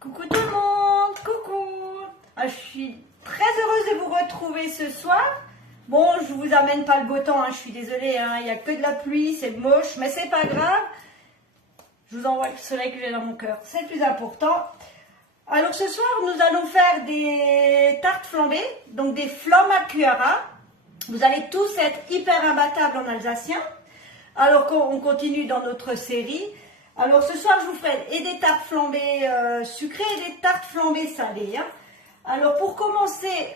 Coucou tout le monde, coucou. Je suis très heureuse de vous retrouver ce soir. Bon, je vous amène pas le beau temps, je suis désolée, il n'y a que de la pluie, c'est moche, mais c'est pas grave. Je vous envoie le soleil que j'ai dans mon cœur, c'est le plus important. Alors ce soir, nous allons faire des tartes flambées, donc des flambacüara. Vous allez tous être hyper imbattables en alsacien. Alors qu'on continue dans notre série. Alors ce soir, je vous ferai et des tartes flambées sucrées et des tartes flambées salées. Alors pour commencer,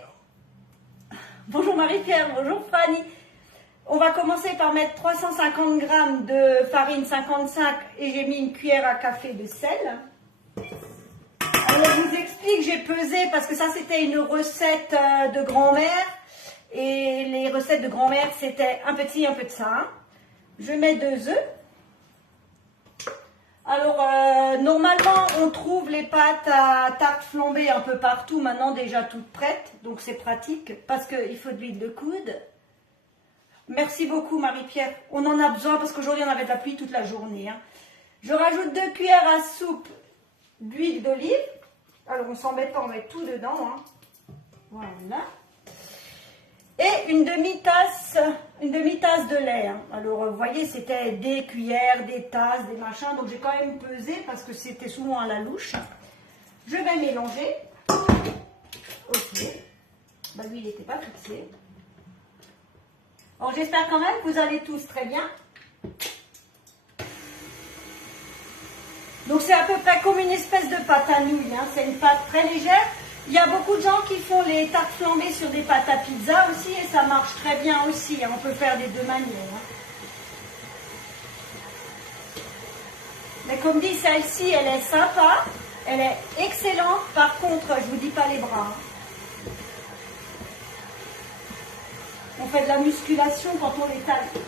bonjour Marie-Pierre, bonjour Fanny. On va commencer par mettre 350 g de farine 55 et j'ai mis une cuillère à café de sel. Alors je vous explique, j'ai pesé parce que ça c'était une recette de grand-mère. Et les recettes de grand-mère c'était un peu de ci, un peu de ça. Je mets 2 œufs. Alors, normalement, on trouve les pâtes à tarte flambée un peu partout, maintenant déjà toutes prêtes. Donc, c'est pratique parce qu'il faut de l'huile de coude. Merci beaucoup, Marie-Pierre. On en a besoin parce qu'aujourd'hui, on avait de la pluie toute la journée. Je rajoute 2 cuillères à soupe d'huile d'olive. Alors, on ne s'embête pas, on met tout dedans. Voilà. Et une demi-tasse de lait. Alors, vous voyez, c'était des cuillères, des tasses, des machins. Donc, j'ai quand même pesé parce que c'était souvent à la louche. Je vais mélanger. Ok. Bah, lui, il n'était pas fixé. Alors, j'espère quand même que vous allez tous très bien. Donc, c'est à peu près comme une espèce de pâte à nouilles. C'est une pâte très légère. Il y a beaucoup de gens qui font les tartes flambées sur des pâtes à pizza aussi et ça marche très bien aussi. On peut faire des deux manières. Mais comme dit, celle-ci, elle est sympa, elle est excellente. Par contre, je ne vous dis pas les bras. On fait de la musculation quand on les taille.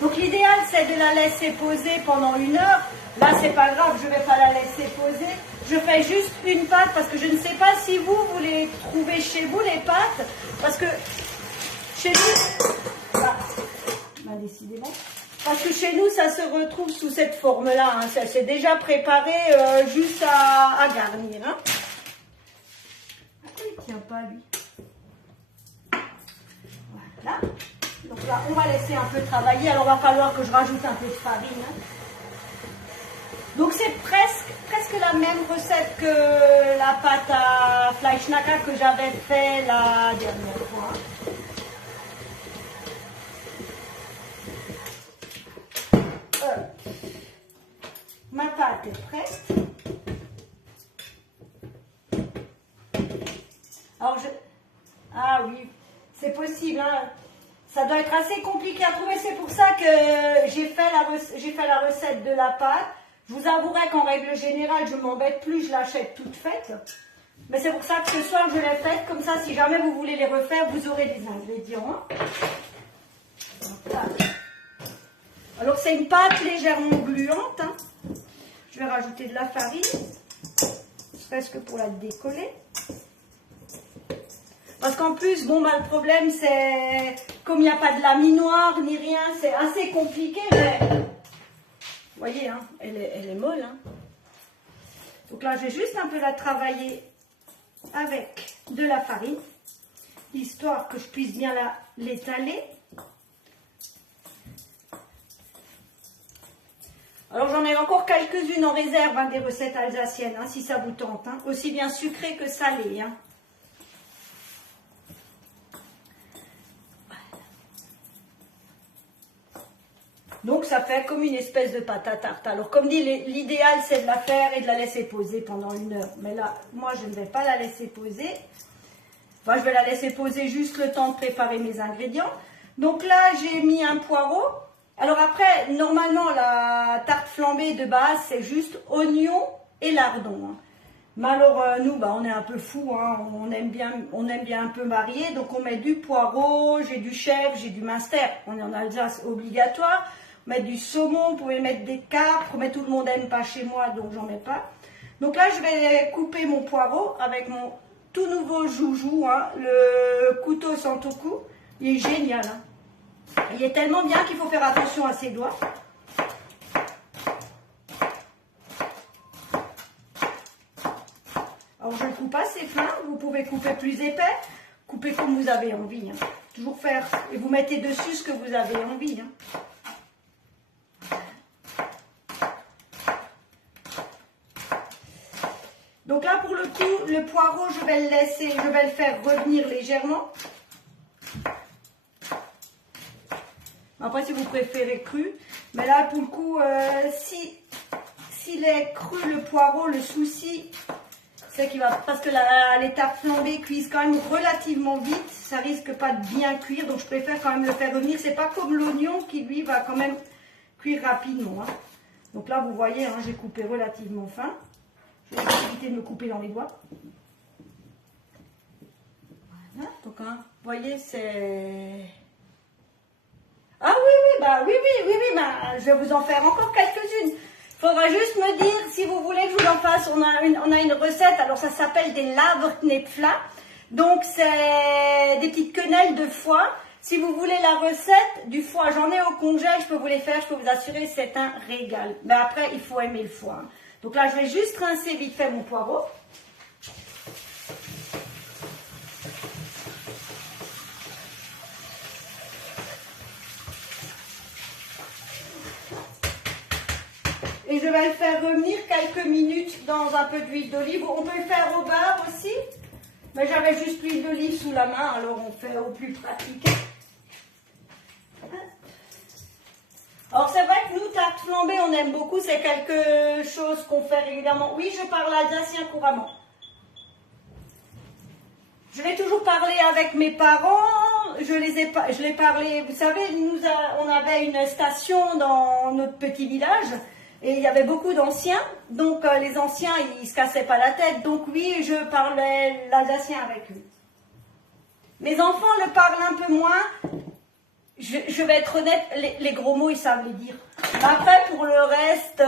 Donc l'idéal, c'est de la laisser poser pendant 1 heure. Là, c'est pas grave, je ne vais pas la laisser poser. Je fais juste une pâte parce que je ne sais pas si vous les trouvez chez vous, les pâtes. Parce que chez nous, décidément, parce que chez nous, ça se retrouve sous cette forme-là. C'est déjà préparé juste à garnir. Pourquoi il ne tient pas, lui? Voilà. Donc là, on va laisser un peu travailler. Alors, il va falloir que je rajoute un peu de farine. Donc, c'est presque la même recette que la pâte à Fleischknacker que j'avais fait la dernière fois. Ma pâte est prête. Alors, ah oui, c'est possible, Ça doit être assez compliqué à trouver. C'est pour ça que j'ai fait la recette de la pâte. Je vous avouerai qu'en règle générale, je ne m'embête plus, je l'achète toute faite. Mais c'est pour ça que ce soir, je l'ai faite. Comme ça, si jamais vous voulez les refaire, vous aurez des ingrédients. Voilà. Alors, c'est une pâte légèrement gluante. Je vais rajouter de la farine, serait-ce que pour la décoller. Parce qu'en plus, le problème, c'est comme il n'y a pas de laminoir ni rien, c'est assez compliqué, mais... Vous voyez, elle est molle. Donc là, je vais juste un peu la travailler avec de la farine, histoire que je puisse bien l'étaler. Alors, j'en ai encore quelques-unes en réserve, des recettes alsaciennes, si ça vous tente. Aussi bien sucrées que salées. Donc, ça fait comme une espèce de pâte à tarte. Alors, comme dit, l'idéal, c'est de la faire et de la laisser poser pendant 1 heure. Mais là, moi, je ne vais pas la laisser poser. Enfin, je vais la laisser poser juste le temps de préparer mes ingrédients. Donc là, j'ai mis un poireau. Alors après, normalement, la tarte flambée de base, c'est juste oignon et lardon. Mais alors, nous, on est un peu fous. On aime bien un peu varier. Donc, on met du poireau, j'ai du chèvre, j'ai du minster. On est en Alsace, obligatoire. Mettre du saumon, vous pouvez mettre des capres, mais tout le monde n'aime pas chez moi, donc j'en mets pas. Donc là, je vais couper mon poireau avec mon tout nouveau joujou, le couteau Santoku. Il est génial. Il est tellement bien qu'il faut faire attention à ses doigts. Alors je ne coupe pas assez fin, vous pouvez couper plus épais, couper comme vous avez envie. Hein. Toujours faire, et vous mettez dessus ce que vous avez envie. Hein. Donc là pour le coup, le poireau, je vais le laisser, je vais le faire revenir légèrement. Après si vous préférez cru, mais là pour le coup, s'il est cru le poireau, le souci c'est qu'il va, parce que les tartes flambées cuisent quand même relativement vite, ça risque pas de bien cuire, donc je préfère quand même le faire revenir. C'est pas comme l'oignon qui lui va quand même cuire rapidement. Hein. Donc là vous voyez, hein, j'ai coupé relativement fin. Je vais éviter de me couper dans les doigts. Voilà, donc hein, vous voyez c'est... Ah oui, bah, je vais vous en faire encore quelques-unes. Il faudra juste me dire si vous voulez que je vous en fasse. On a une recette, alors ça s'appelle des Laverknäpfler. Donc c'est des petites quenelles de foie. Si vous voulez la recette du foie, j'en ai au congèle, je peux vous les faire, je peux vous assurer, c'est un régal. Mais après, il faut aimer le foie. Donc là, je vais juste rincer vite fait mon poireau. Et je vais le faire revenir quelques minutes dans un peu d'huile d'olive. On peut le faire au beurre aussi. Mais j'avais juste l'huile d'olive sous la main, alors on fait au plus pratique. Alors c'est vrai que nous, tarte flambée, on aime beaucoup. C'est quelque chose qu'on fait régulièrement. Oui, je parle alsacien couramment. Je l'ai toujours parlé avec mes parents. Je l'ai parlé, vous savez, on avait une station dans notre petit village. Et il y avait beaucoup d'anciens, donc les anciens, ils ne se cassaient pas la tête. Donc oui, je parlais l'alsacien avec eux. Mes enfants le parlent un peu moins. Je vais être honnête, les gros mots, ils savent les dire. Après, pour le reste,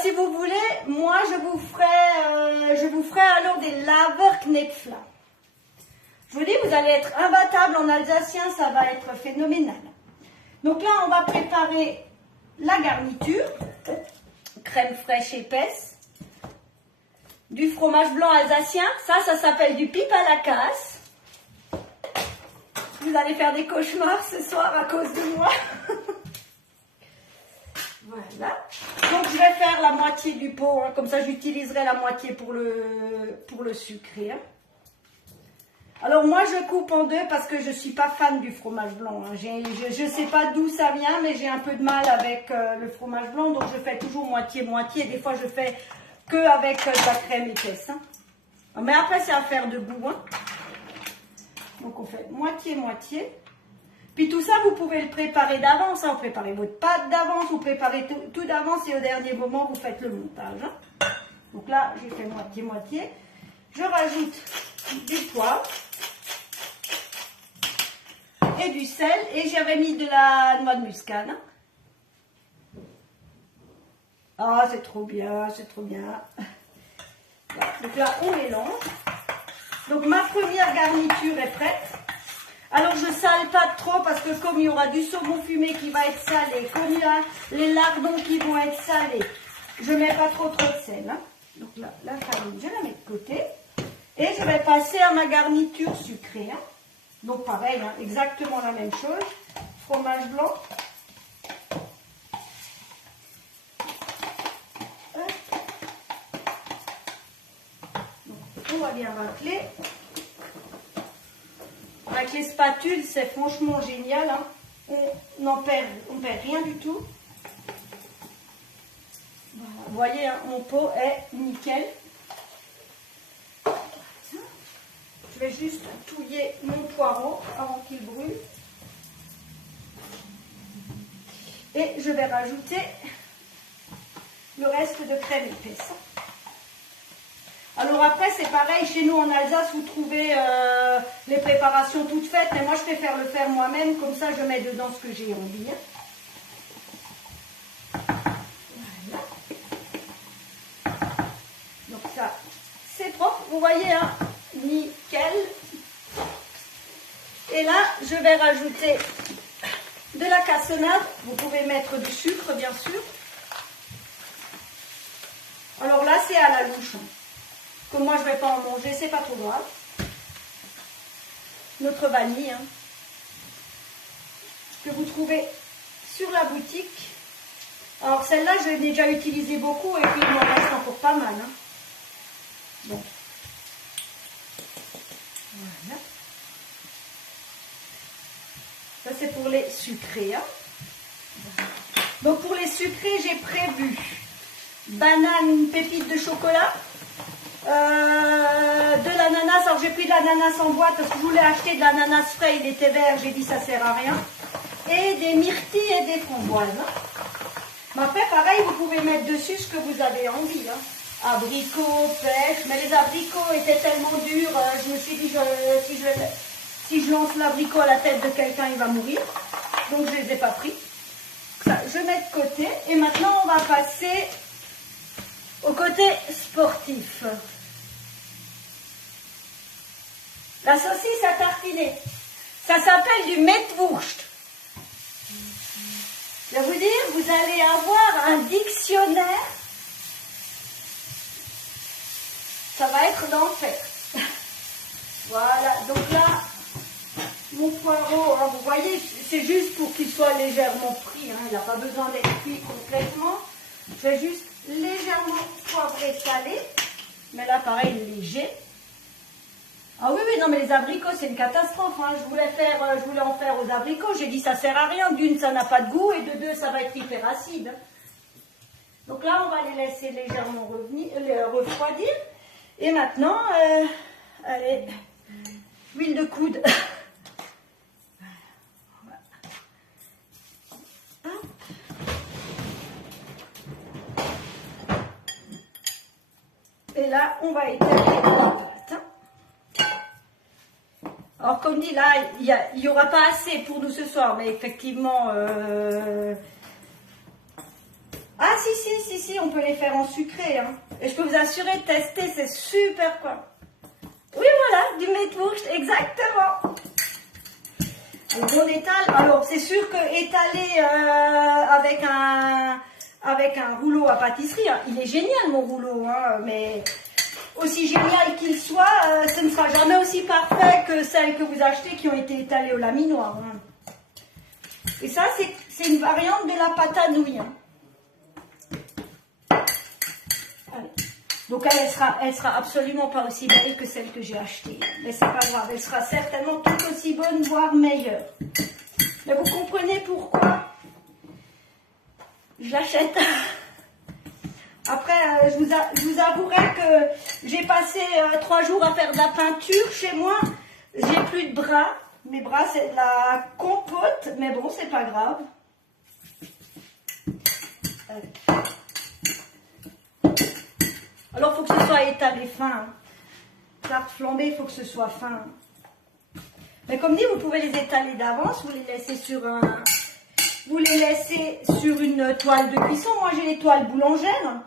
si vous voulez, moi, je vous ferai alors des Laverknäpfler. Je vous dis, vous allez être imbattable en alsacien, ça va être phénoménal. Donc là, on va préparer la garniture, crème fraîche épaisse, du fromage blanc alsacien, ça s'appelle du pipe à la casse. Vous allez faire des cauchemars ce soir à cause de moi. Voilà. Donc je vais faire la moitié du pot, hein, comme ça j'utiliserai la moitié pour le sucré. Hein. Alors moi je coupe en deux parce que je ne suis pas fan du fromage blanc. Hein. Je ne sais pas d'où ça vient, mais j'ai un peu de mal avec le fromage blanc. Donc je fais toujours moitié-moitié. Des fois je fais que avec de la crème épaisse. Hein. Mais après c'est à faire de goût. Hein. Donc on fait moitié-moitié. Puis tout ça vous pouvez le préparer d'avance. Hein. Vous préparez votre pâte d'avance, vous préparez tout d'avance et au dernier moment vous faites le montage. Hein. Donc là j'ai fait moitié-moitié. Je rajoute du poivre. Et du sel, et j'avais mis de la noix de muscade. Ah, c'est trop bien, c'est trop bien. Voilà. Donc là, on mélange. Donc ma première garniture est prête. Alors je sale pas trop parce que comme il y aura du saumon fumé qui va être salé, comme il y a les lardons qui vont être salés, je mets pas trop de sel. Hein. Donc là, la farine, je la mets de côté. Et je vais passer à ma garniture sucrée. Hein. Donc pareil, hein, exactement la même chose. Fromage blanc. Donc, on va bien racler. Avec les spatules, c'est franchement génial. Hein. On perd rien du tout. Voilà. Vous voyez, hein, mon pot est nickel. Je vais juste touiller mon poireau avant qu'il brûle. Et je vais rajouter le reste de crème épaisse. Alors après, c'est pareil, chez nous en Alsace, vous trouvez les préparations toutes faites. Mais moi, je préfère le faire moi-même. Comme ça, je mets dedans ce que j'ai envie. Voilà. Donc ça, c'est propre. Vous voyez, hein, nickel. Et là, je vais rajouter de la cassonade. Vous pouvez mettre du sucre, bien sûr. Alors là, assez à la louche. Comme moi, je ne vais pas en manger, c'est pas trop grave. Notre vanille, hein, que vous trouvez sur la boutique. Alors celle-là, je l'ai déjà utilisée beaucoup et puis il m'en reste encore pas mal. Hein. Bon. Voilà. Ça, c'est pour les sucrés. Hein. Donc pour les sucrés, j'ai prévu banane, pépite de chocolat, de l'ananas. Alors j'ai pris de l'ananas en boîte parce que je voulais acheter de l'ananas frais, il était vert, j'ai dit ça sert à rien. Et des myrtilles et des framboises. Mais après, pareil, vous pouvez mettre dessus ce que vous avez envie. Hein. Abricots, pêche, mais les abricots étaient tellement durs, je me suis dit, si je lance l'abricot à la tête de quelqu'un, il va mourir. Donc je ne les ai pas pris. Ça, je mets de côté. Et maintenant, on va passer au côté sportif. La saucisse à tartiner. Ça s'appelle du Mettwurst. Je vais vous dire, vous allez avoir un dictionnaire. Ça va être l'enfer. Voilà, donc là, mon poireau, hein, vous voyez, c'est juste pour qu'il soit légèrement pris. Hein, il n'a pas besoin d'être cuit complètement. Je vais juste légèrement poivrer salé. Mais là, pareil, léger. Ah oui, oui, non, mais les abricots, c'est une catastrophe. Hein. Je voulais en faire aux abricots. J'ai dit, ça sert à rien. D'une, ça n'a pas de goût. Et de deux, ça va être hyper acide. Donc là, on va les laisser légèrement refroidir. Et maintenant, allez, huile de coude. Et là, on va étaler la pâte. Alors, comme dit, là, il n'y aura pas assez pour nous ce soir, mais effectivement... Ah, si, on peut les faire en sucré. Hein. Et je peux vous assurer, tester, c'est super quoi. Oui, voilà, du Mettwurst, exactement. Donc, on étale. Alors, c'est sûr que étaler avec un rouleau à pâtisserie, hein, il est génial mon rouleau, hein, mais aussi génial qu'il soit, ce ne sera jamais aussi parfait que celles que vous achetez qui ont été étalées au laminoir. Hein. Et ça, c'est une variante de la pâte à nouilles. Hein. Donc elle sera absolument pas aussi belle que celle que j'ai achetée. Mais c'est pas grave, elle sera certainement tout aussi bonne, voire meilleure. Mais vous comprenez pourquoi je l'achète. Après, je vous avouerai que j'ai passé 3 jours à faire de la peinture chez moi. J'ai plus de bras. Mes bras, c'est de la compote. Mais bon, c'est pas grave. Alors, il faut que ce soit étalé fin. Tarte flambée, il faut que ce soit fin. Mais comme dit, vous pouvez les étaler d'avance. Vous les laissez sur une toile de cuisson. Moi, j'ai les toiles boulangères.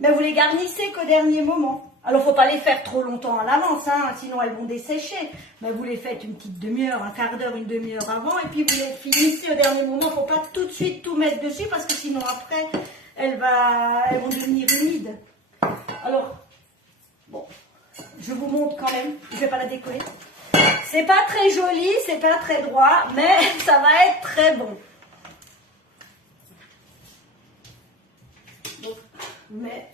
Mais vous les garnissez qu'au dernier moment. Alors, il ne faut pas les faire trop longtemps à l'avance, hein, sinon elles vont dessécher. Mais vous les faites une petite demi-heure, un quart d'heure, une demi-heure avant. Et puis, vous les finissez au dernier moment. Il ne faut pas tout de suite tout mettre dessus parce que sinon, après, elles vont devenir humides. Alors, bon, je vous montre quand même. Je ne vais pas la décoller. C'est pas très joli, c'est pas très droit, mais ça va être très bon. Donc, mais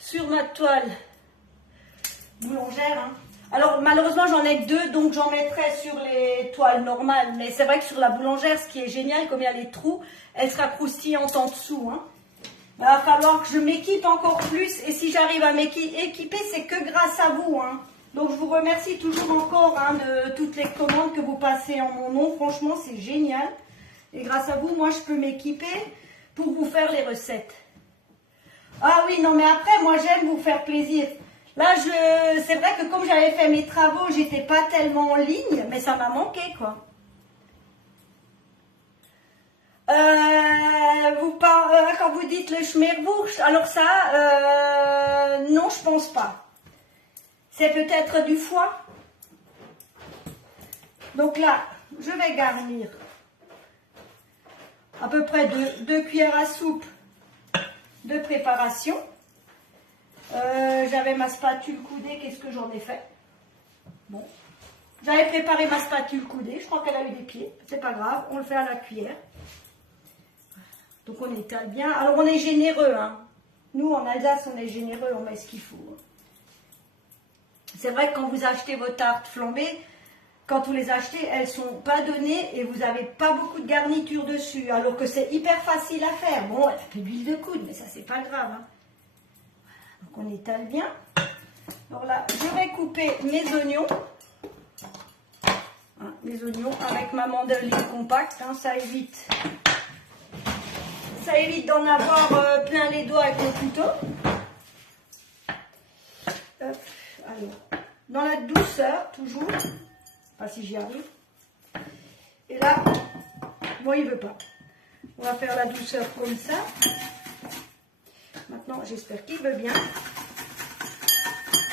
sur ma toile boulangère, hein. Alors malheureusement j'en ai que 2, donc j'en mettrai sur les toiles normales. Mais c'est vrai que sur la boulangère, ce qui est génial, comme il y a les trous, elle sera croustillante en dessous. Hein. Il va falloir que je m'équipe encore plus. Et si j'arrive à m'équiper, c'est que grâce à vous. Hein. Donc je vous remercie toujours encore hein, de toutes les commandes que vous passez en mon nom. Franchement, c'est génial. Et grâce à vous, moi, je peux m'équiper pour vous faire les recettes. Ah oui, non, mais après, moi, j'aime vous faire plaisir. Là, c'est vrai que comme j'avais fait mes travaux, j'étais pas tellement en ligne, mais ça m'a manqué, quoi. Quand vous dites le Schmerwurst, alors ça, non, je pense pas. C'est peut-être du foie. Donc là, je vais garnir à peu près 2 cuillères à soupe de préparation. J'avais ma spatule coudée, qu'est-ce que j'en ai fait? Bon, j'avais préparé ma spatule coudée, je crois qu'elle a eu des pieds, c'est pas grave, on le fait à la cuillère. Donc on étale bien. Alors on est généreux, hein. Nous en Alsace on est généreux, on met ce qu'il faut. C'est vrai que quand vous achetez vos tartes flambées, quand vous les achetez, elles ne sont pas données et vous n'avez pas beaucoup de garniture dessus, alors que c'est hyper facile à faire. Bon, elle a un peu d'huile de coude, mais ça c'est pas grave, hein. Donc on étale bien. Alors là, je vais couper mes oignons. Hein, mes oignons avec ma mandoline compacte, hein, ça évite d'en avoir plein les doigts avec le couteau. Hop, alors, dans la douceur, toujours. Pas si j'y arrive. Et là, bon, il ne veut pas. On va faire la douceur comme ça. Maintenant, j'espère qu'il veut bien.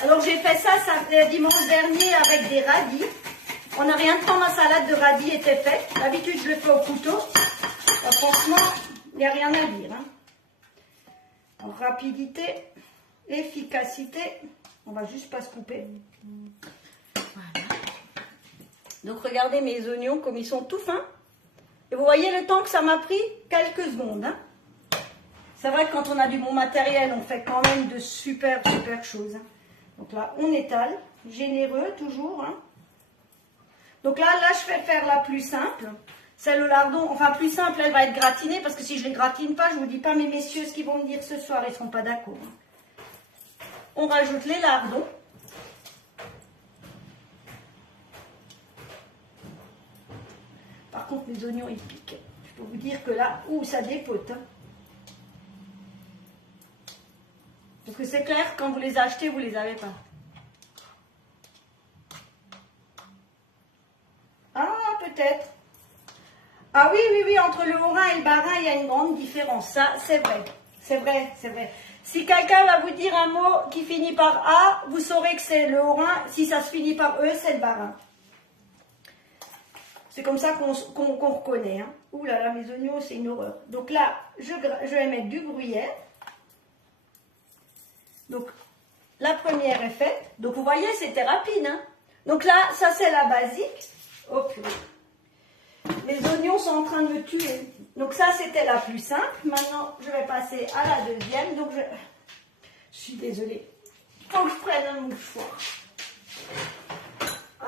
Alors, j'ai fait ça dimanche dernier avec des radis. On n'a rien de temps, ma salade de radis était faite. D'habitude, je le fais au couteau. Alors, franchement, il n'y a rien à dire. Hein. En rapidité, efficacité, on va juste pas se couper. Voilà. Donc, regardez mes oignons comme ils sont tout fins. Et vous voyez le temps que ça m'a pris? Quelques secondes. Hein. C'est vrai que quand on a du bon matériel, on fait quand même de super choses. Hein. Donc là, on étale, généreux toujours. Hein. Donc là, je vais faire la plus simple. C'est le lardon, enfin plus simple, elle va être gratinée, parce que si je ne les gratine pas, je ne vous dis pas, mes messieurs, ce qu'ils vont me dire ce soir, ils ne seront pas d'accord. On rajoute les lardons. Par contre, les oignons, ils piquent. Je peux vous dire que là, ça dépote. Hein. Parce que c'est clair, quand vous les achetez, vous ne les avez pas. Ah, peut-être. Ah oui, entre le Haut-Rhin et le Bas-Rhin, il y a une grande différence. Ça, c'est vrai. C'est vrai. Si quelqu'un va vous dire un mot qui finit par A, vous saurez que c'est le Haut-Rhin. Si ça se finit par E, c'est le Bas-Rhin. C'est comme ça qu'on reconnaît. Hein. Ouh là là, mes oignons, c'est une horreur. Donc là, je vais mettre du gruyère. Donc, la première est faite. Donc, vous voyez, c'était rapide. Hein. Donc là, ça, c'est la basique. Oh purée. Mes oignons sont en train de me tuer. Donc ça, c'était la plus simple. Maintenant, je vais passer à la deuxième. Donc, je suis désolée. Il faut que je prenne un mouchoir.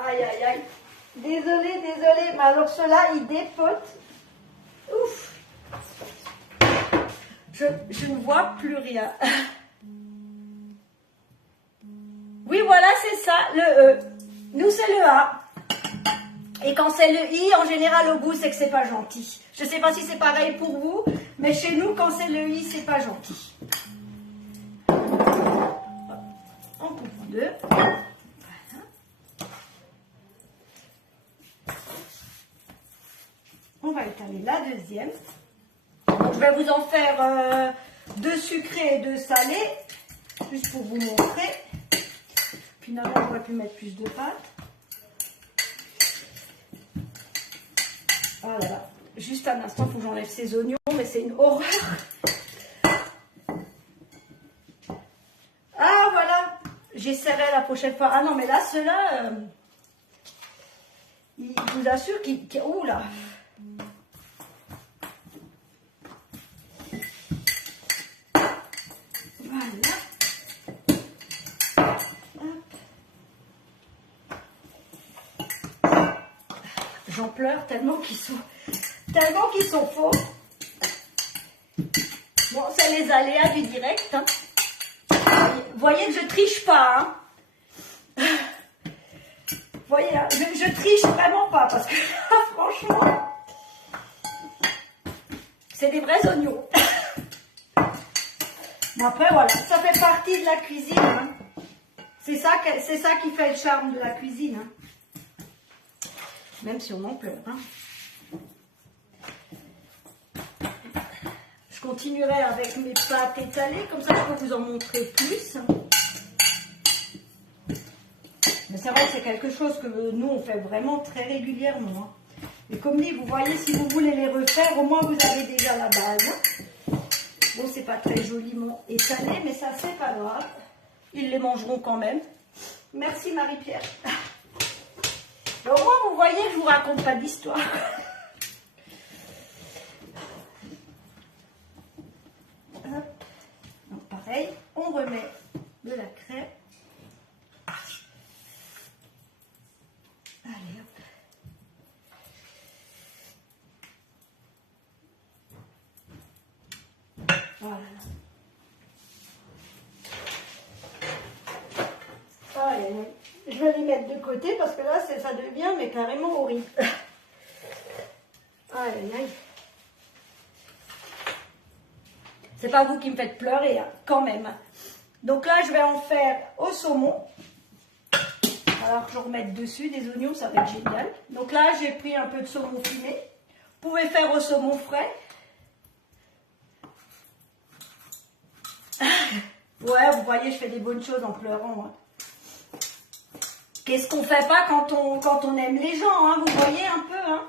Aïe, aïe, aïe. Désolée. Mais alors, ceux-là, ils dépotent. Ouf. Je ne vois plus rien. Oui, voilà, c'est ça, le E. Nous, c'est le A. Et quand c'est le I, en général, au bout, c'est que c'est pas gentil. Je ne sais pas si c'est pareil pour vous, mais chez nous, quand c'est le I, c'est pas gentil. On coupe deux. Voilà. On va étaler la deuxième. Donc, je vais vous en faire deux sucrés et deux salés, juste pour vous montrer. Finalement, on aurait pu mettre plus de pâte. Ah là là, juste un instant, il faut que j'enlève ces oignons, mais c'est une horreur. Ah voilà, j'essaierai la prochaine fois. Ah non, mais là, ceux-là, je vous assure qu'ils... Ouh là. Voilà. J'en pleure tellement qu'ils sont faux. Bon, c'est les aléas du direct. Hein. Vous voyez que je triche pas. Hein. Vous voyez, hein, je triche vraiment pas parce que franchement, c'est des vrais oignons. Bon, après, voilà, ça fait partie de la cuisine. Hein. C'est ça qui fait le charme de la cuisine. Hein. Même si on en pleure. Hein. Je continuerai avec mes pâtes étalées, comme ça je peux vous en montrer plus. Mais c'est vrai que c'est quelque chose que nous on fait vraiment très régulièrement. Hein. Et comme dit, vous voyez, si vous voulez les refaire, au moins vous avez déjà la base. Bon, c'est pas très joliment étalé, mais ça c'est pas grave. ils les mangeront quand même. Merci Marie-Pierre. Au moins, vous voyez, je vous raconte pas d'histoire. Donc pareil, on remet de la crème. Allez, hop. Voilà. Allez, je vais les mettre de côté parce que là, ça devient mais carrément horrible. Aïe, aïe. C'est pas vous qui me faites pleurer, hein, quand même. Donc là, je vais en faire au saumon. Alors, je remets dessus des oignons, ça va être génial. Donc là, j'ai pris un peu de saumon fumé. Vous pouvez faire au saumon frais. Ouais, vous voyez, je fais des bonnes choses en pleurant. Hein. Qu'est-ce qu'on fait pas quand on aime les gens, hein, vous voyez un peu, hein.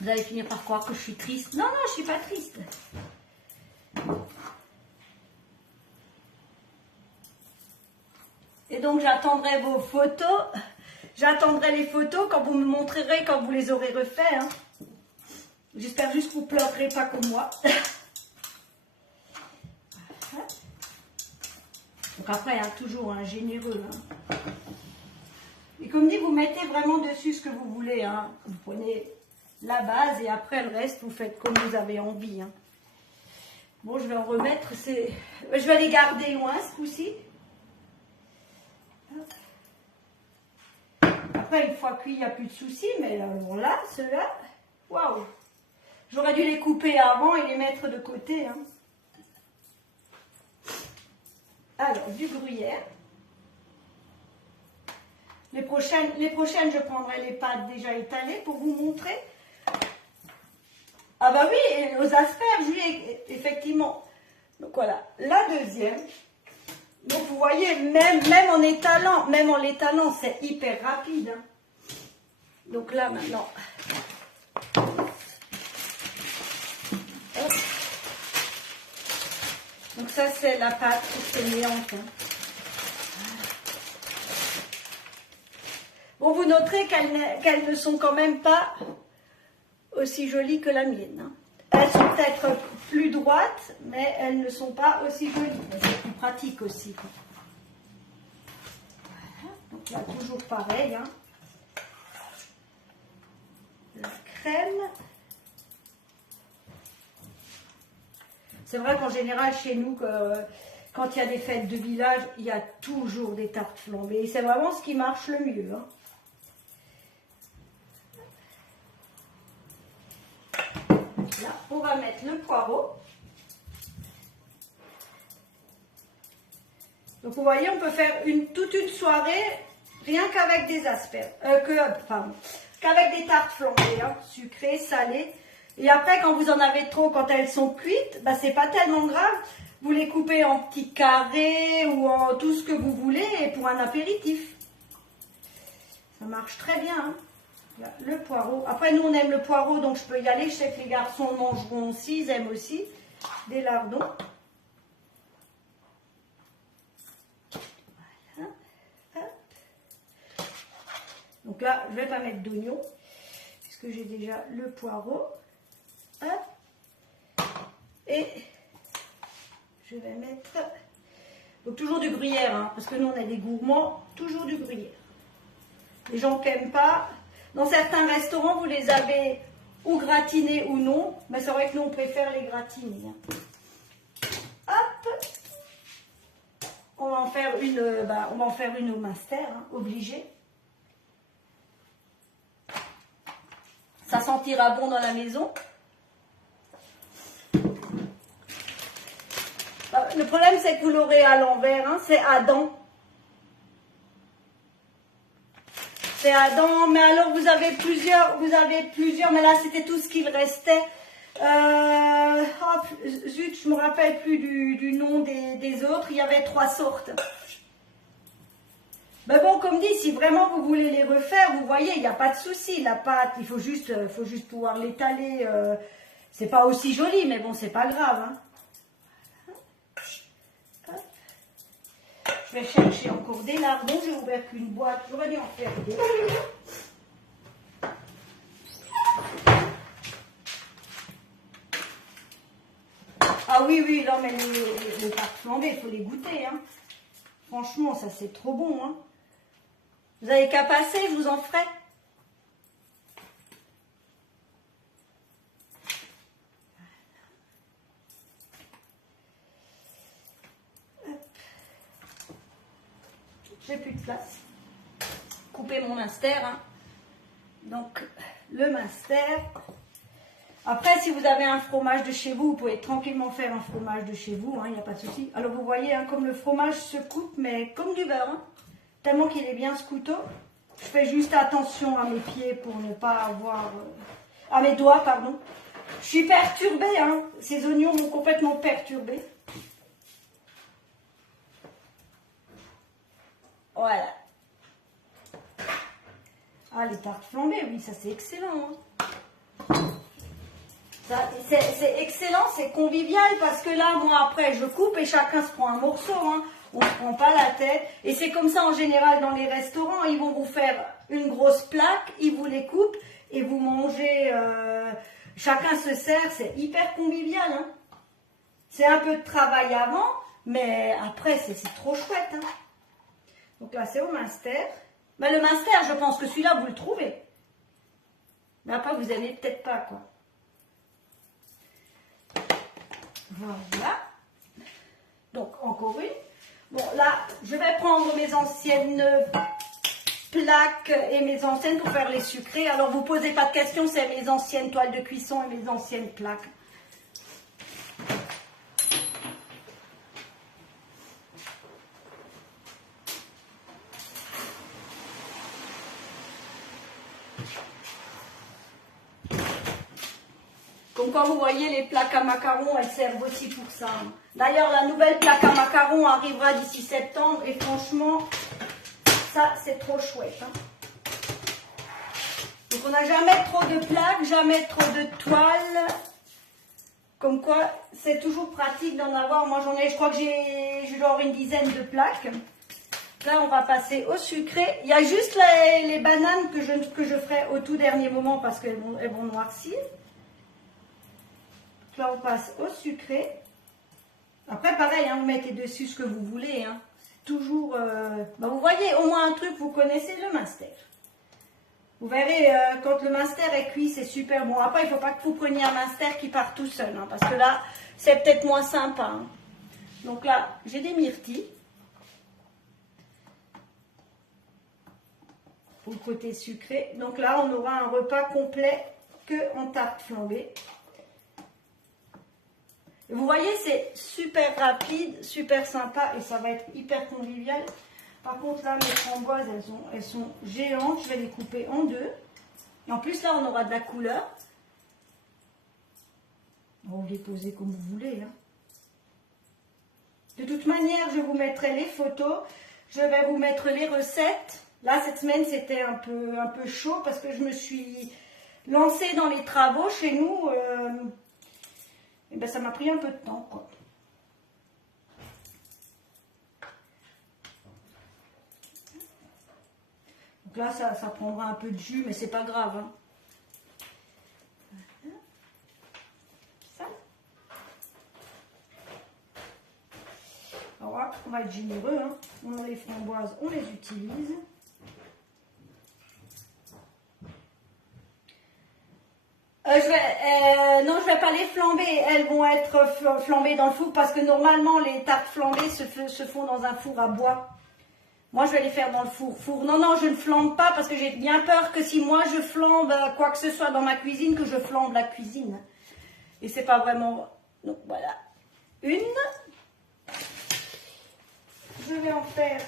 Vous allez finir par croire que je suis triste. Non, non, je suis pas triste. Et donc, j'attendrai vos photos. J'attendrai les photos quand vous me montrerez, quand vous les aurez refait. Hein. J'espère juste que vous ne pleurerez pas comme moi. Donc après, hein, toujours un généreux. Hein. Et comme dit, vous mettez vraiment dessus ce que vous voulez. Hein. Vous prenez la base et après le reste, vous faites comme vous avez envie. Hein. Bon, je vais en remettre. Je vais les garder loin ce coup-ci. Après, une fois cuit, il n'y a plus de souci. Mais alors là, ceux-là, waouh! J'aurais dû les couper avant et les mettre de côté. Hein. Alors, du gruyère. Les prochaines, je prendrai les pâtes déjà étalées pour vous montrer. Ah bah oui, et aux asperges, oui, effectivement. Donc voilà, la deuxième. Donc vous voyez, même en l'étalant, c'est hyper rapide. Hein. Donc là maintenant. Hop. Donc ça c'est la pâte sémillante. Hein. Bon, vous noterez qu'elles ne sont quand même pas aussi jolies que la mienne. Hein. Elles sont peut-être plus droites, mais elles ne sont pas aussi jolies. C'est plus pratique aussi. Quoi. Voilà. Donc là, toujours pareil. Hein. La crème. C'est vrai qu'en général, chez nous, quand il y a des fêtes de village, il y a toujours des tartes flambées. Et c'est vraiment ce qui marche le mieux. Hein. Là, on va mettre le poireau. Donc vous voyez, on peut faire toute une soirée rien qu'avec des asperges, qu'avec des tartes flambées, hein, sucrées, salées. Et après, quand vous en avez trop, quand elles sont cuites, bah, c'est pas tellement grave. Vous les coupez en petits carrés ou en tout ce que vous voulez et pour un apéritif. Ça marche très bien. Hein. Là, le poireau. Après, nous, on aime le poireau, donc je peux y aller. Je sais que les garçons mangeront aussi, ils aiment aussi. Des lardons. Voilà. Hop. Donc là, je ne vais pas mettre d'oignon, puisque j'ai déjà le poireau. Hop. Et je vais mettre... Donc toujours du gruyère, hein, parce que nous, on est des gourmands. Toujours du gruyère. Les gens qui n'aiment pas... Dans certains restaurants, vous les avez ou gratinés ou non, mais c'est vrai que nous, on préfère les gratiner. Hop, on va en faire une au master, hein, obligé. Ça sentira bon dans la maison. Le problème, c'est que vous l'aurez à l'envers, hein, c'est Adam. C'est Adam, mais alors vous avez plusieurs, mais là c'était tout ce qu'il restait. Zut, je me rappelle plus du nom des autres, il y avait 3 sortes. Mais bon, comme dit, si vraiment vous voulez les refaire, vous voyez, il n'y a pas de souci. La pâte, il faut juste pouvoir l'étaler. C'est pas aussi joli, mais bon, c'est pas grave. Hein. Je vais chercher encore des lardons. J'ai ouvert qu'une boîte. J'aurais dû en faire deux. Ah oui, oui, non, mais les tartes flambées, il faut les goûter. Hein. Franchement, ça c'est trop bon. Hein. Vous avez qu'à passer, je vous en ferai. J'ai plus de place. Couper mon minster. Hein. Donc, le minster. Après, si vous avez un fromage de chez vous, vous pouvez tranquillement faire un fromage de chez vous. Il n'y a pas de souci. Alors, vous voyez, hein, comme le fromage se coupe, mais comme du beurre. Hein, tellement qu'il est bien ce couteau. Je fais juste attention à mes pieds pour ne pas avoir... à mes doigts, pardon. Je suis perturbée. Hein. Ces oignons m'ont complètement perturbée. Voilà. Ah, les tartes flambées, oui, ça c'est excellent. Hein. C'est excellent, c'est convivial parce que là, moi après, je coupe et chacun se prend un morceau. Hein. On ne se prend pas la tête. Et c'est comme ça en général dans les restaurants. Ils vont vous faire une grosse plaque, ils vous les coupent et vous mangez. Chacun se sert, c'est hyper convivial. Hein. C'est un peu de travail avant, mais après, c'est trop chouette. Hein. Donc là, c'est au minster. Mais le minster, je pense que celui-là, vous le trouvez. Mais après, vous n'avez peut-être pas, quoi. Voilà. Donc, encore une. Bon, là, je vais prendre mes anciennes plaques et mes anciennes pour faire les sucrés. Alors, vous ne posez pas de questions, c'est mes anciennes toiles de cuisson et mes anciennes plaques. Donc, quand vous voyez, les plaques à macarons, elles servent aussi pour ça. D'ailleurs, la nouvelle plaque à macarons arrivera d'ici septembre. Et franchement, ça, c'est trop chouette. Hein. Donc, on n'a jamais trop de plaques, jamais trop de toiles. Comme quoi, c'est toujours pratique d'en avoir. Moi, j'en ai, je crois que j'ai genre une dizaine de plaques. Là, on va passer au sucré. Il y a juste les bananes que je ferai au tout dernier moment parce qu'elles vont noircir. Là, on passe au sucré. Après, pareil, hein, vous mettez dessus ce que vous voulez. Hein. C'est toujours... vous voyez, au moins un truc, vous connaissez le minster. Vous verrez, quand le minster est cuit, c'est super bon. Après, il ne faut pas que vous preniez un minster qui part tout seul. Hein, parce que là, c'est peut-être moins sympa. Hein. Donc là, j'ai des myrtilles. Pour le côté sucré. Donc là, on aura un repas complet que en tarte flambée. Vous voyez, c'est super rapide, super sympa et ça va être hyper convivial. Par contre, là, mes framboises, elles sont géantes. Je vais les couper en deux. Et en plus, là, on aura de la couleur. Bon, vous les posez comme vous voulez. Hein. De toute manière, je vous mettrai les photos. Je vais vous mettre les recettes. Là, cette semaine, c'était un peu chaud parce que je me suis lancée dans les travaux chez nous. Et ben ça m'a pris un peu de temps, quoi. Donc là, ça prendra un peu de jus, mais c'est pas grave. Hein. Ça. Alors là, on va être généreux. Hein. On a les framboises, on les utilise. Non, je vais pas les flamber. Elles vont être flambées dans le four parce que normalement les tartes flambées se font dans un four à bois. Moi, je vais les faire dans le four. Non, je ne flambe pas parce que j'ai bien peur que si moi je flambe quoi que ce soit dans ma cuisine, que je flambe la cuisine. Et c'est pas vraiment... Donc voilà. Une. Je vais en faire...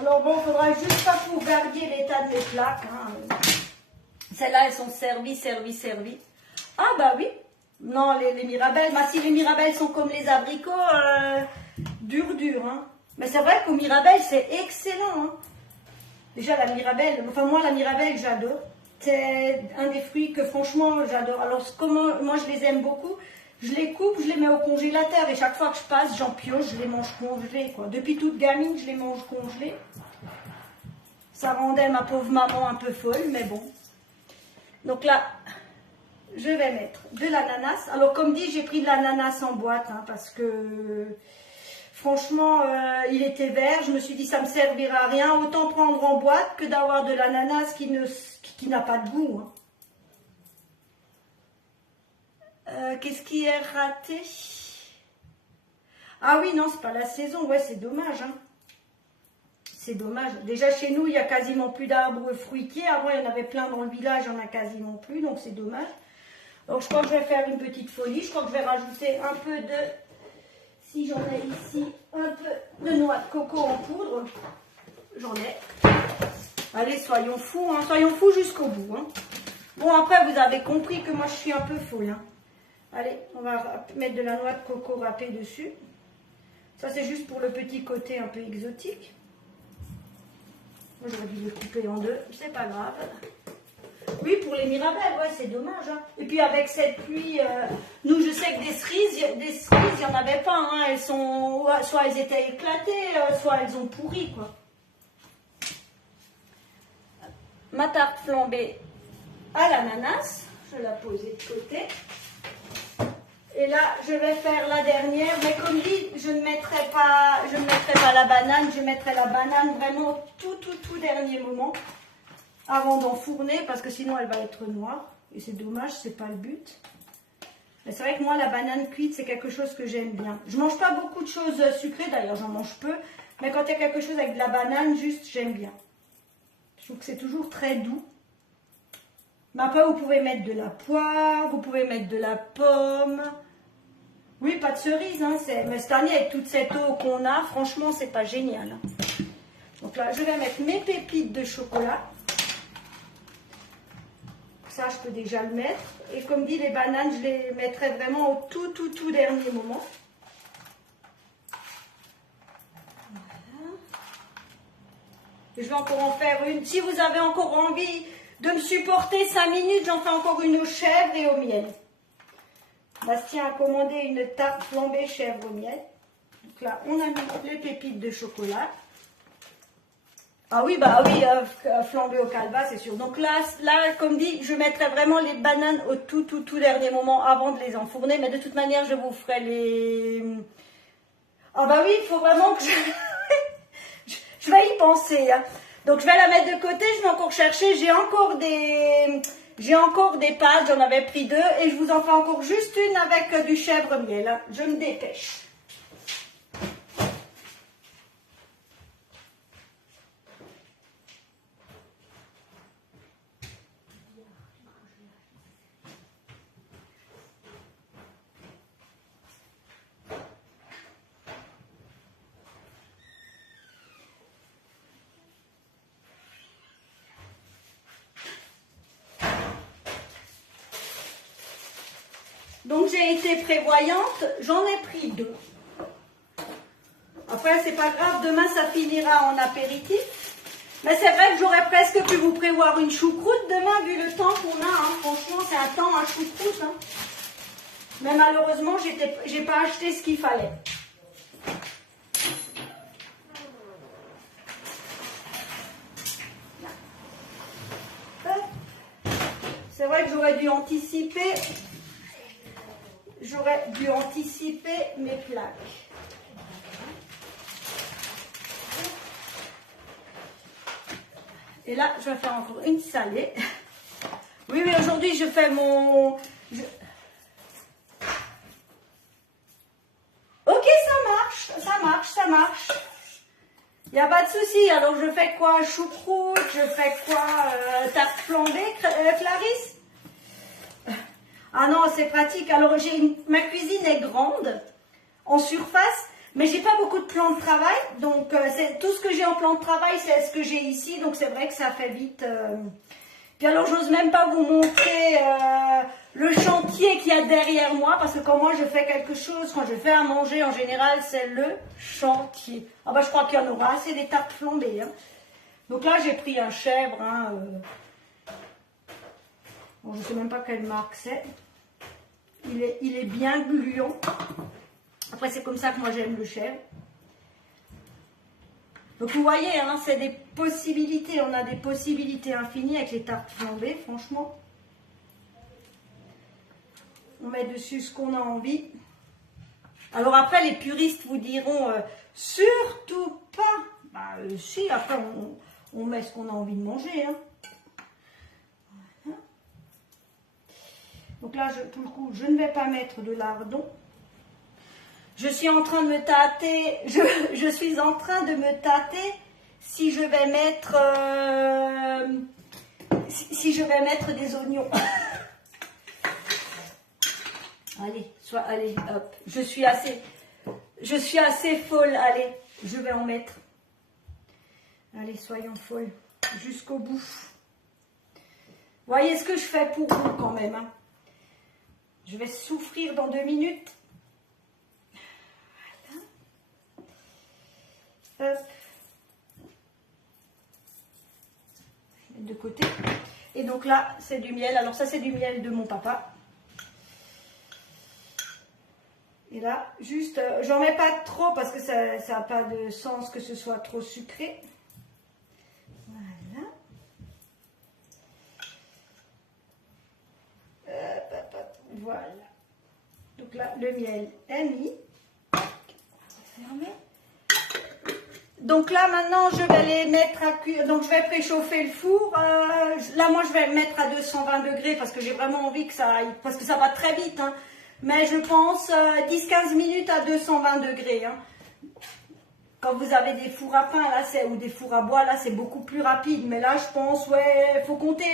Alors bon, il faudra juste pas que vous gardiez l'état de mes plaques. Hein. Celles-là, elles sont servies. Ah bah oui. Non, les mirabelles. Bah si les mirabelles sont comme les abricots, dur. Hein. Mais c'est vrai qu'au Mirabelle, c'est excellent. Hein. Déjà, la Mirabelle, enfin moi, la Mirabelle, j'adore. C'est un des fruits que franchement, j'adore. Alors, comment, moi, je les aime beaucoup. Je les coupe, je les mets au congélateur et chaque fois que je passe, j'en pioche, je les mange congelés. Quoi. Depuis toute gamine, je les mange congelés. Ça rendait ma pauvre maman un peu folle, mais bon. Donc là, je vais mettre de l'ananas. Alors, comme dit, j'ai pris de l'ananas en boîte hein, parce que... Franchement, il était vert, je me suis dit ça me servira à rien, autant prendre en boîte que d'avoir de l'ananas qui n'a pas de goût. Hein. Qu'est-ce qui est raté? Ah oui, non, c'est pas la saison, ouais, c'est dommage. Hein. C'est dommage. Déjà chez nous, il n'y a quasiment plus d'arbres fruitiers. Avant, il y en avait plein dans le village, il n'y en a quasiment plus, donc c'est dommage. Donc je crois que je vais faire une petite folie, je crois que je vais rajouter un peu de... Si j'en ai ici un peu de noix de coco en poudre, j'en ai. Allez, soyons fous, hein, soyons fous jusqu'au bout. Hein. Bon, après, vous avez compris que moi, je suis un peu folle. Hein. Allez, on va mettre de la noix de coco râpée dessus. Ça, c'est juste pour le petit côté un peu exotique. Moi, j'aurais dû le couper en deux, c'est pas grave. Oui, pour les mirabelles, ouais, c'est dommage. Hein. Et puis avec cette pluie, nous, je sais que des cerises, il n'y en avait pas. Hein. Elles sont, soit elles étaient éclatées, soit elles ont pourri, quoi. Ma tarte flambée à l'ananas, je la pose de côté. Et là, je vais faire la dernière. Mais comme dit, je ne mettrai pas la banane. Je mettrai la banane vraiment au tout dernier moment. Avant d'enfourner, parce que sinon elle va être noire. Et c'est dommage, c'est pas le but. Mais c'est vrai que moi, la banane cuite, c'est quelque chose que j'aime bien. Je mange pas beaucoup de choses sucrées, d'ailleurs j'en mange peu. Mais quand il y a quelque chose avec de la banane, juste, j'aime bien. Je trouve que c'est toujours très doux. Mais après, vous pouvez mettre de la poire, vous pouvez mettre de la pomme. Oui, pas de cerise, hein, mais cette année, avec toute cette eau qu'on a, franchement, c'est pas génial. Hein. Donc là, je vais mettre mes pépites de chocolat. Ça, je peux déjà le mettre. Et comme dit, les bananes, je les mettrai vraiment au tout dernier moment. Voilà. Et je vais encore en faire une. Si vous avez encore envie de me supporter 5 minutes, j'en fais encore une aux chèvres et au miel. Bastien a commandé une tarte flambée chèvre au miel. Donc là, on a mis les pépites de chocolat. Ah oui, bah oui, flambé au calva, c'est sûr. Donc là, comme dit, je mettrai vraiment les bananes au tout dernier moment avant de les enfourner. Mais de toute manière, je vous ferai les... Ah bah oui, il faut vraiment que je vais y penser. Hein. Donc je vais la mettre de côté, je vais encore chercher. J'ai encore des pâtes, j'en avais pris 2. Et je vous en fais encore juste une avec du chèvre miel. Hein. Je me dépêche. Donc j'ai été prévoyante, j'en ai pris 2. Après c'est pas grave, demain ça finira en apéritif. Mais c'est vrai que j'aurais presque pu vous prévoir une choucroute demain vu le temps qu'on a. Hein. Franchement c'est un temps à choucroute. Hein. Mais malheureusement j'ai pas acheté ce qu'il fallait. C'est vrai que j'aurais dû anticiper. J'aurais dû anticiper mes plaques. Et là, je vais faire encore une salée. Oui, mais aujourd'hui, je fais mon... Ok, ça marche. Il n'y a pas de souci. Alors, je fais quoi? Choucroute, je fais quoi? Tarte flambée, Clarisse? Ah non, c'est pratique. Alors, ma cuisine est grande, en surface, mais j'ai pas beaucoup de plans de travail. Donc, tout ce que j'ai en plan de travail, c'est ce que j'ai ici. Donc, c'est vrai que ça fait vite Puis alors, j'ose même pas vous montrer le chantier qu'il y a derrière moi, parce que quand moi je fais quelque chose, quand je fais à manger, en général, c'est le chantier. Ah bah, je crois qu'il y en aura assez des tartes flambées. Hein. Donc là, j'ai pris un chèvre. Hein, bon, je sais même pas quelle marque c'est. Il est bien gluant. Après, c'est comme ça que moi j'aime le chèvre. Donc vous voyez, hein, c'est des possibilités. On a des possibilités infinies avec les tartes flambées, franchement. On met dessus ce qu'on a envie. Alors après, les puristes vous diront surtout pas. Bah si, après on met ce qu'on a envie de manger. Hein. Voilà. Donc là, pour le coup, je ne vais pas mettre de lardon. Je suis en train de me tâter. Je suis en train de me tâter si je vais mettre si je vais mettre des oignons. Allez, hop. Je suis assez folle. Allez, je vais en mettre. Allez, soyons folles jusqu'au bout. Voyez ce que je fais pour vous quand même. Hein. Je vais souffrir dans 2 minutes. Voilà. Hop. Je vais mettre de côté. Et donc là, c'est du miel. Alors ça, c'est du miel de mon papa. Et là, juste, j'en mets pas trop parce que ça n'a pas de sens que ce soit trop sucré. Voilà. Voilà. Donc là, le miel est mis. On va fermer. Donc là, maintenant, je vais les mettre à cuire. Donc, je vais préchauffer le four. Là, moi, je vais le mettre à 220 degrés parce que j'ai vraiment envie que ça aille. Parce que ça va très vite. Hein. Mais je pense 10-15 minutes à 220 degrés. Hein. Quand vous avez des fours à pain là, ou des fours à bois, là, c'est beaucoup plus rapide. Mais là, je pense, ouais, faut compter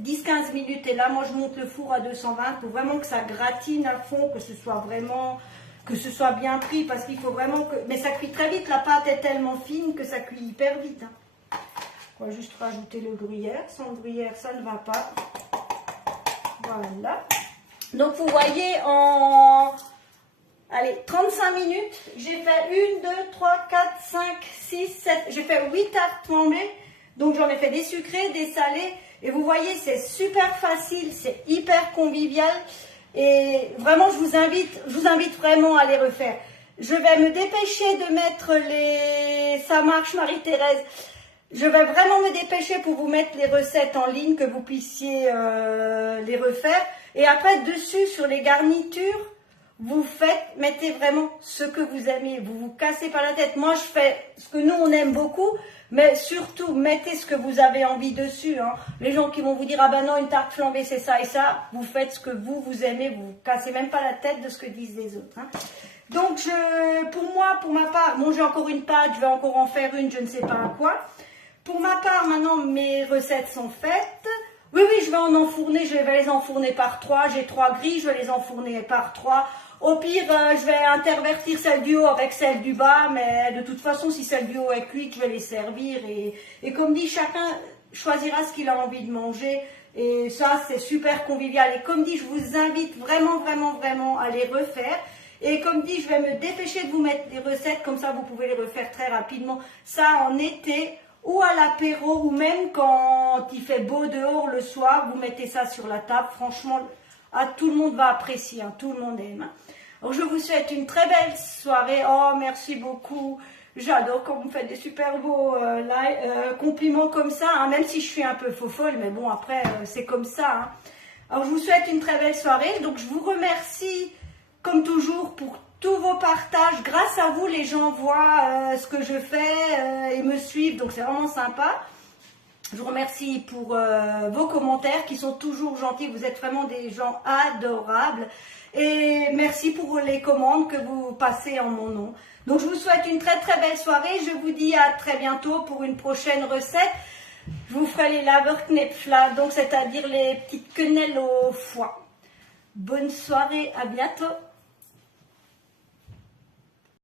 10-15 minutes. Et là, moi, je monte le four à 220 pour vraiment que ça gratine à fond, que ce soit vraiment, que ce soit bien pris. Parce qu'il faut vraiment que... Mais ça cuit très vite. La pâte est tellement fine que ça cuit hyper vite. Hein. On va juste rajouter le gruyère. Sans le gruyère, ça ne va pas. Voilà. Donc, vous voyez, en 35 minutes, j'ai fait 1, 2, 3, 4, 5, 6, 7, j'ai fait 8 tartes flambées. Donc, j'en ai fait des sucrées, des salées. Et vous voyez, c'est super facile, c'est hyper convivial. Et vraiment, je vous invite vraiment à les refaire. Je vais me dépêcher de mettre les... Ça marche, Marie-Thérèse. Je vais vraiment me dépêcher pour vous mettre les recettes en ligne, que vous puissiez les refaire. Et après, dessus, sur les garnitures, mettez vraiment ce que vous aimez. Vous vous cassez pas la tête. Moi, je fais ce que nous, on aime beaucoup. Mais surtout, mettez ce que vous avez envie dessus. Hein. Les gens qui vont vous dire, ah ben non, une tarte flambée, c'est ça et ça. Vous faites ce que vous aimez. Vous vous cassez même pas la tête de ce que disent les autres. Hein. Donc, pour ma part, bon, j'ai encore une pâte. Je vais encore en faire une, je ne sais pas à quoi. Pour ma part, maintenant, mes recettes sont faites. Oui, je vais en enfourner. Je vais les enfourner par 3. J'ai 3 grilles, je vais les enfourner par 3. Au pire, je vais intervertir celle du haut avec celle du bas. Mais de toute façon, si celle du haut est cuite, je vais les servir. Et comme dit, chacun choisira ce qu'il a envie de manger. Et ça, c'est super convivial. Et comme dit, je vous invite vraiment, vraiment, vraiment à les refaire. Et comme dit, je vais me dépêcher de vous mettre les recettes. Comme ça, vous pouvez les refaire très rapidement. Ça, en été... ou à l'apéro, ou même quand il fait beau dehors le soir, vous mettez ça sur la table. Franchement, tout le monde va apprécier, hein, tout le monde aime. Hein. Alors, je vous souhaite une très belle soirée. Oh, merci beaucoup. J'adore quand vous me faites des super beaux compliments comme ça, hein, même si je suis un peu faux-folle, mais bon, après, c'est comme ça. Hein. Alors, je vous souhaite une très belle soirée. Donc, je vous remercie, comme toujours, pour tous vos partages. Grâce à vous, les gens voient ce que je fais et me suivent, donc c'est vraiment sympa. Je vous remercie pour vos commentaires qui sont toujours gentils. Vous êtes vraiment des gens adorables. Et merci pour les commandes que vous passez en mon nom. Donc je vous souhaite une très très belle soirée. Je vous dis à très bientôt pour une prochaine recette. Je vous ferai les Leberknöpfler, donc c'est-à-dire les petites quenelles au foie. Bonne soirée, à bientôt.